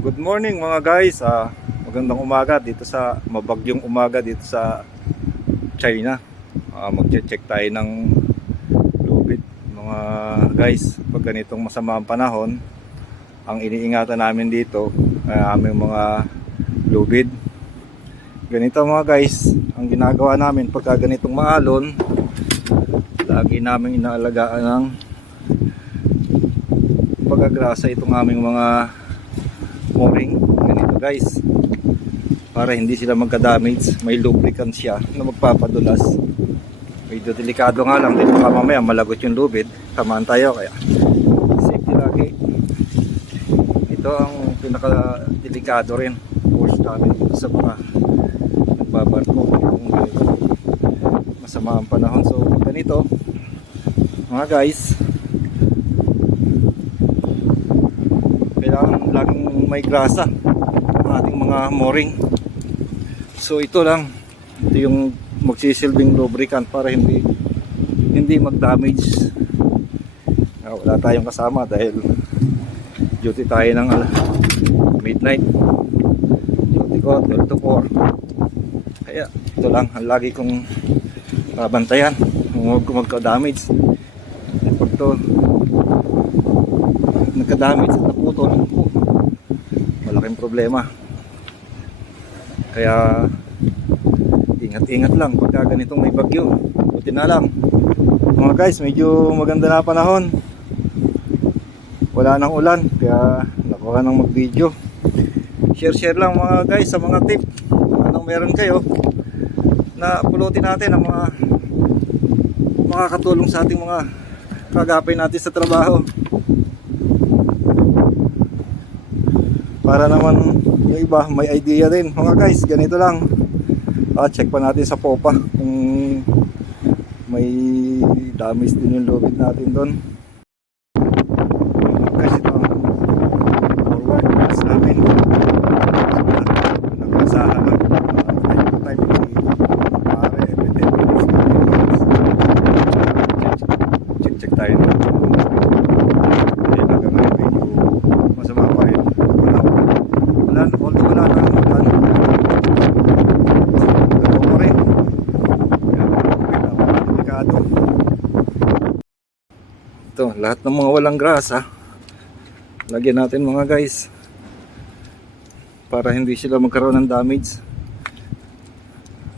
Good morning mga guys. Magandang umaga dito sa mabagyong umaga dito sa China. Magche-check tayo ng lubid mga guys. Pag ganitong masama ang panahon, ang iniingatan namin dito ay aming mga lubid. Ganito mga guys, ang ginagawa namin pagka ganitong maalon, lagi namin inaalagaan ng pagagrasa itong aming mga mooring. Ganito guys, para hindi sila magka-damage. May lubricant siya na magpapadulas. Medyo delikado nga lang dito, baka mamaya malagot yung lubid, tamaan tayo, kaya safety lagi. Ito ang pinaka delikado rin course namin dito sa mga nagbabarko kung ganito masama ang panahon. So ganito mga guys, kailangan laging may grasa ang ating mga mooring. So ito lang, ito yung magsisilbing lubricant para hindi mag-damage. Wala tayong kasama dahil duty tayo ng midnight. Duty ko 12 to 4. Kaya ito lang ang lagi kong bantayan, huwag magka-damage. Pag to nagka-damage at naputol, malaking problema. Kaya ingat-ingat lang pagka ganitong may bagyo. Buti na lang mga guys, medyo maganda na panahon, wala nang ulan, kaya nakuha nang mag-video. Share lang mga guys sa mga tip. Anong meron kayo na pulutin natin ang mga makakatulong sa ating mga kagapay natin sa trabaho, para naman yung iba may idea din. Mga guys, ganito lang. Check pa natin sa popa kung may damage din yung lubid natin doon. Guys, ito ang forward pass namin. Nagpasahan na time to time, pare every 10 minutes, 15 minutes check tayo na. Masama pa rin. Although wala na ang ulan, nagawa pa rin. Delikado. Ito, lahat ng mga walang grasa lagyan natin mga guys, para hindi sila magkaroon ng damage.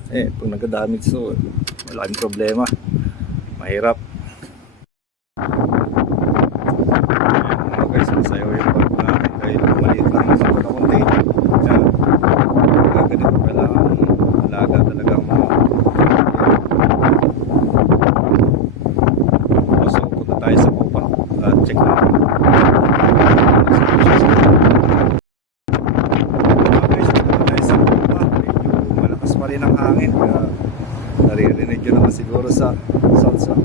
Pag nagka-damage, so malaking problema, mahirap. Mga guys, masayaw yung barko natin dahil maliit lang sa container. Kaya ganito kailangan alaga talaga ang mga. So punta tayo sa popa at check natin. Mga guys, punta tayo sa popa. Medyo malakas pa rin ang hangin, kaya naririnig nyo naman siguro sa sounds ng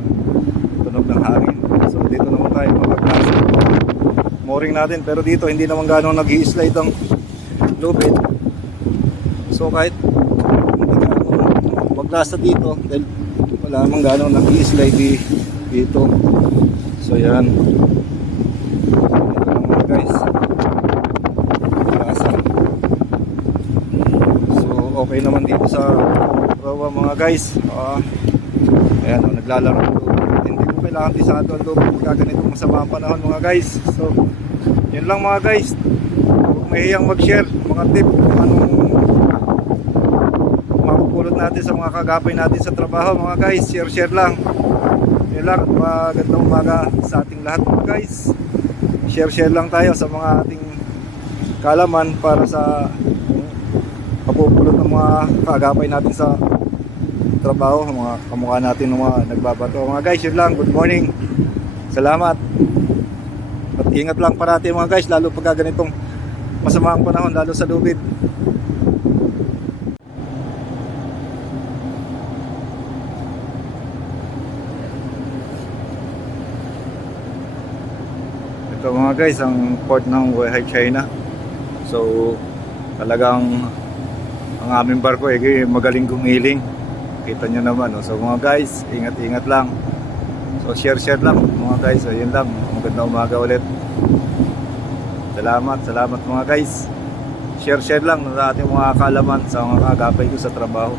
tunog ng hangin. So dito naman tayo magkaklase mooring natin, pero dito hindi naman gano'ng nag-i-slide ang lubid. So kahit maglasa dito, dahil wala naman gano'ng nag-i-slide dito. So yan, ito lang mga guys, maglasa. So okay naman dito sa rawa mga guys. Ayan, naglalaro. Hindi ko kailangan pisado ang lubid pagka ganitong masama ang panahon mga guys. So yun lang mga guys, huwag mahiyang mag-share mga tip kung anong mapupulot natin sa mga kagapay natin sa trabaho mga guys. Share lang. Yun lang, magandang umaga sa ating lahat mga guys. Share lang tayo sa mga ating kalaman para sa mapupulot ng mga kagapay natin sa trabaho, mga kamukha natin ng mga nagbabato mga guys. Yun lang, good morning, salamat, at ingat lang parati mga guys, lalo pagka ganitong masama ang panahon, lalo sa lubid. Ito mga guys, ang port ng Weihai, China. So talagang ang aming barko magaling gumiling, kita nyo naman. So mga guys, ingat lang. So share lang mga guys. Ayun lang, magandang umaga ulit. Salamat mga guys. Share lang sa ating mga kaalaman sa mga kagapay ko sa trabaho.